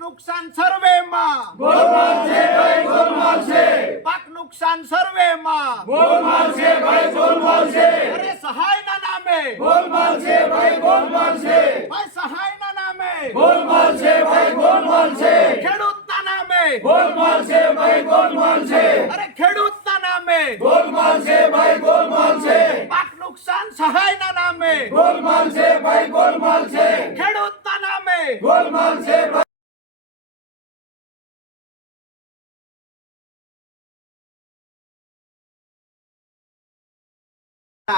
નુકસાન સર્વેમાં. ગોલમાલ છે ભાઈ ગોલમાલ છે. પાક નુકસાન સર્વેમાં. ગોલમાલ છે ભાઈ ગોલમાલ છે. અરે સહાયના નામે. ગોલમાલ છે ભાઈ ગોલમાલ છે. ભાઈ સહાયના નામે. ગોલમાલ છે ભાઈ ગોલમાલ છે. ખેડૂતના નામે. ગોલમાલ છે ભાઈ ગોલમાલ છે. અરે ખેડૂતના નામે. ગોલમાલ છે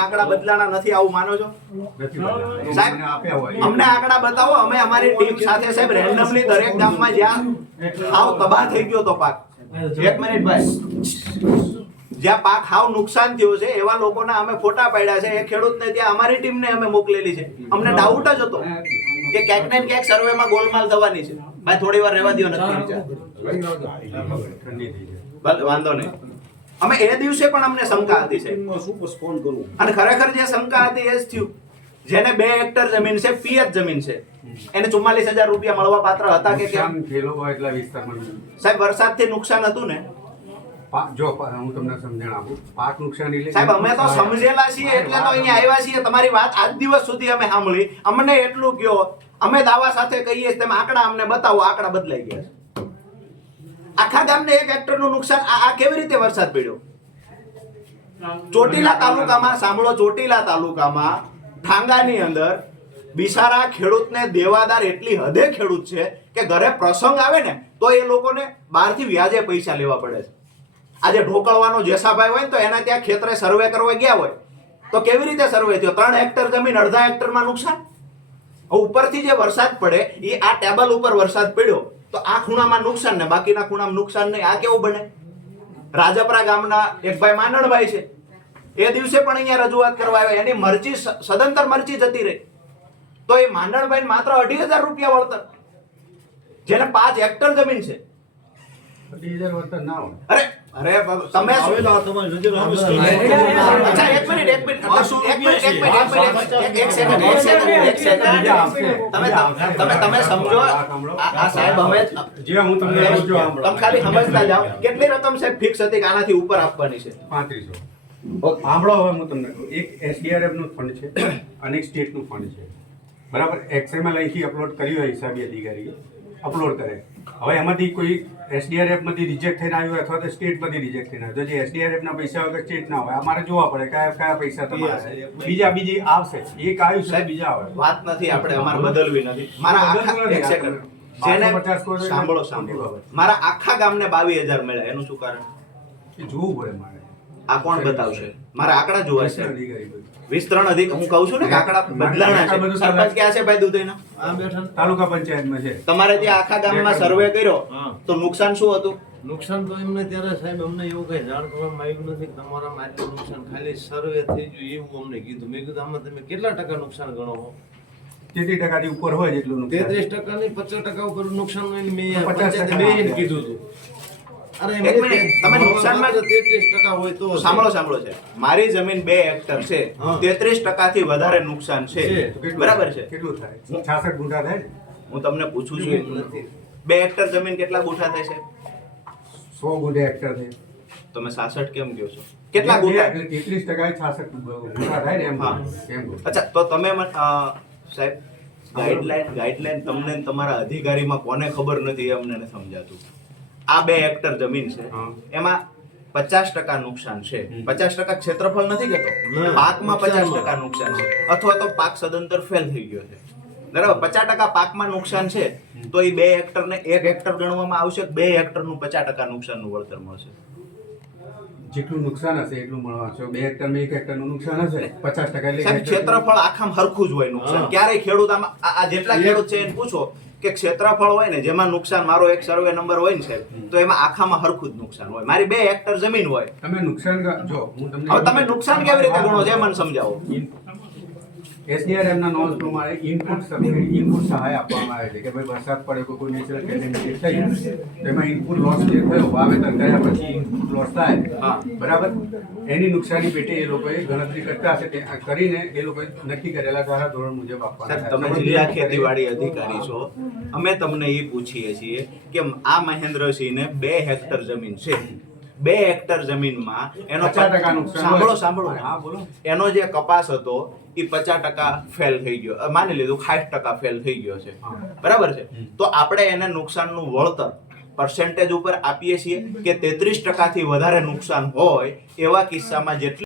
આંકડા બદલાના નથી આવું માનો છો? સાહેબ અમને આંકડા બતાવો અમે અમારી ટીમ સાથે સાહેબ રેન્ડમલી દરેક ગામમાં જ્યાં હાવ તબાહ થઈ ગયો તો પાક. એક મિનિટ ભાઈ. જ્યાં પાક હાવ નુકસાન થયું છે એવા લોકોના અમે ફોટા પાડ્યા છે એ ખેડૂતને ત્યાં અમારી ટીમને અમે મોકલેલી છે. અમને ડાઉટ જ હતો કે ક્યાંક ને ક્યાંક સર્વેમાં ગોલમાલ થવાની છે. ભાઈ થોડી વાર રહેવા દો નથી વાંધો નહીં. અમે એ દિવસે પણ અમને શંકા હતી છે અને ખરેખર જે શંકા હતી એ જ થયું. જેને બે હેક્ટર જમીન છે પિયત જમીન છે. એને ચુમ્માલીસ હજાર રૂપિયા મળવા પાત્ર હતા કે કેમ? એટલા વિસ્તારમાં સાહેબ વરસાદથી નુકસાન હતું ને? જો હું તમને સમજણ આપું. પાક નુકસાન એટલે સાહેબ અમે તો સમજેલા છીએ એટલે તો અહીંયા આવ્યા છીએ. તમારી વાત આજ દિવસ સુધી અમે સાંભળી. અમને એટલું કયો અમે દાવા સાથે કહીએ તમે આંકડા અમને બતાવો આંકડા બદલાઈ ગયા છે. આખા ગામને એક હેક્ટરનું નુકસાન. આ આ કેવી રીતે વરસાદ પડ્યો? ચોટીલા તાલુકામાં સાંભળો, ચોટીલા તાલુકામાં ઠાંગાની અંદર બિસારા ખેડૂતને દેવાદાર એટલી હદે ખેડૂત છે કે ઘરે પ્રસંગ આવે ને, તો એ લોકોને બહારથી વ્યાજે પૈસા લેવા પડે છે. આજે ઢોકળવાનો જેસાભાઈ હોય ને, તો એના ત્યાં ખેતરે સર્વે કરવા ગયા હોય. તો કેવી રીતે સર્વે થયો? ત્રણ હેક્ટર જમીન, અડધા હેક્ટરમાં નુકસાન? ઉપરથી જે વરસાદ પડે, એ આ ટેબલ ઉપર વરસાદ પડ્યો. તો આ ખૂણામાં નુકસાન ને બાકીના ખૂણામાં નુકસાન નહીં. આ કેવું બને? રાજપરા ગામના એક ભાઈ માંડણભાઈ છે. એ દિવસે પણ અહીંયા રજૂઆત કરવા આવ્યા. એની મરજી સ- સદંતર મરજી જતી રહી. તો એ માંડણભાઈ માત્ર અઢી હજાર રૂપિયા વળતર. જેને પાંચ હેક્ટર જમીન છે. અઢી હજાર વળતર ના હોય. અરે અરે તમે અચ્છા એક મિનિટ એક મિનિટ એક મિનિટ એક મિનિટ એક મિનિટ એક- એક સેકન્ડ એક સેકન્ડ એક સેકન્ડ. તમે તમે તમે સમજો આ સાહેબ હવે જે હું તમને તમે ખાલી સમજતા જાઓ. કેટલી રકમ સાહેબ ફિક્સ હતી કે આનાથી ઉપર આપવાની છે? પાંત્રીસો. સાંભળો હવે હું તમને એક એસડીઆરએફનું ફંડ છે અને એક સ્ટેટનું ફંડ છે. બરાબર? એક્સએમએલ અહીંથી અપલોડ કર્યું હોય હિસાબી અધિકારીએ. અપલોડ કરે. હવે એમાંથી કોઈ એસડીઆરએફમાંથી રિજેક્ટ થઈને આવ્યું અથવા તો સ્ટેટમાંથી રિજેક્ટ થઈને આવ્યું તો જે એસડીઆરએફ ના પૈસા વગર સ્ટેટ ના હોય અમારે જોવા પડે કયા કયા પૈસા તમારા છે. બીજા બીજી આવશે. એક આવ્યું છે બીજા આવે. વાત નથી આપણે અમારે બદલવી નથી. મારા આખા જેને 550 કરોડ સાંભળો સાંભળો. મારા આખા ગામને બાવીસ હજાર મળ્યા. એનું શું કારણ? જોવું પડે મારે. આ કોણ બતાવશે? મારા આંકડા જોવા છે. વિસ્તરણ અધિક હું કહું છું ને આંકડા બદલાણા છે. સરપંચ ક્યાં છે ભાઈ દુધઈના? તાલુકા પંચાયતમાં છે. તમારે ત્યાં આખા ગામમાં સર્વે કર્યો? તો નુકસાન શું હતું? નુકસાન તો એમને ત્યારે સાહેબ અમને એવું કઈ જાણ કરવામાં આવ્યું નથી તમારા માટે નુકસાન. ખાલી સર્વે થઈ ગયું એવું અમને કીધું. મેં કીધું આમાં તમે કેટલા ટકા નુકસાન ગણો છો? તેત્રીસ ટકાથી ઉપર હોય એટલું નુકસાન. તેત્રીસ ટકા નહીં પચાસ ટકા ઉપર નુકસાન મેં પચાસ ટકા. મેં કીધું હતું. અરે એક મિનિટ, તમે નુકસાનમાં- તેત્રીસ ટકા હોય તો સાંભળો સાંભળો છે. મારી જમીન બે હેક્ટર છે. હા. તેત્રીસ ટકાથી વધારે નુકસાન છે. છે. તો કેટલું- બરાબર છે? કેટલું થાય? છાસઠ ગુંઠા થાય હું તમને પૂછું છું. નથી. હેક્ટર જમીન કેટલા ગુઠા થાય છે? સો ગુંઠે હેક્ટર છે. તમે સાસઠ કેમ કહો છો? કેટલા ગુઠા? તેત્રીસ ટકા છાસઠ ગુંઠા થાય ને એમ એમ અચ્છા તો તમે સાહેબ ગાઈડલાઈન ગાઈડલાઈન તમને તમારા અધિકારીમાં કોને ખબર નથી અમને સમજાતું. આ બે હેક્ટર જમીન છે. એમાં પચાસ ટકા નુકસાન છે. પચાસ ટકા ક્ષેત્રફળ નથી કેતો. પાકમાં પચાસ ટકા. નુકસાન છે. અથવા તો પાક સદંતર ફેલ થઈ ગયો છે. બરાબર? પચાસ ટકા પાકમાં નુકસાન છે તો એ બે હેક્ટરને એક હેક્ટર ગણવામાં આવશે બે હેક્ટરનું પચાસ ટકા નુકસાનનું વળતર મળશે. જેટલું નુકસાન હશે એટલું મળવા બે હેક્ટરમાં એક હેક્ટરનું નુકસાન હશે પચાસ ટકા એટલે ક્ષેત્રફળ આખામાં હરખું જ હોય નુકસાન. ક્યારેય ખેડૂત આમાં આ જેટલા ખેડૂત છે એને પૂછો કે ક્ષેત્રફળ હોય ને જેમાં નુકસાન મારો એક સર્વે નંબર હોય ને સાહેબ તો એમાં આખામાં હરખું જ નુકસાન હોય. મારી બે હેક્ટર જમીન હોય. તમે નુકસાન જો હું તમને હવે તમે નુકસાન કેવી રીતે ગણો છો? એ મને સમજાવો. SDRF એમના નોંધ પ્રમાણે ઇનપુટ સબસિડી ઇનપુટ સહાય આપવામાં આવે છે કે ભાઈ વરસાદ પડે કોઈ કોઈ નેચરલ કેલેમિટી થઈ તો એમાં ઇનપુટ લોસ જે થયો વાવેતર કર્યા પછી ઇનપુટ લોસ થાય. બરાબર? એની નુકસાની પેટે એ લોકોએ ગણતરી કરતા હશે તે કરીને એ લોકોએ નક્કી કરેલા દ્વારા ધોરણ મુજબ આપવાના તમે જિલ્લા ખેતીવાડી અધિકારી છો અમે તમને એ પૂછીએ છીએ કે આ મહેન્દ્રસિંહને બે હેક્ટર જમીન છે. બે હેક્ટર જમીનમાં એનો 50% સાંભળો સાંભળો. હા, બોલો. એનો જે કપાસ હતો એ પચાસ ટકા ફેલ થઈ ગયો. માની લીધું સાઠ ટકા ફેલ થઈ ગયો છે. બરાબર છે? તો આપણે એને નુકસાનનું વળતર પર્સેન્ટેજ ઉપર આપીએ છીએ કે તેત્રીસ ટકાથી વધારે નુકસાન હોય એવા કિસ્સામાં જેટલી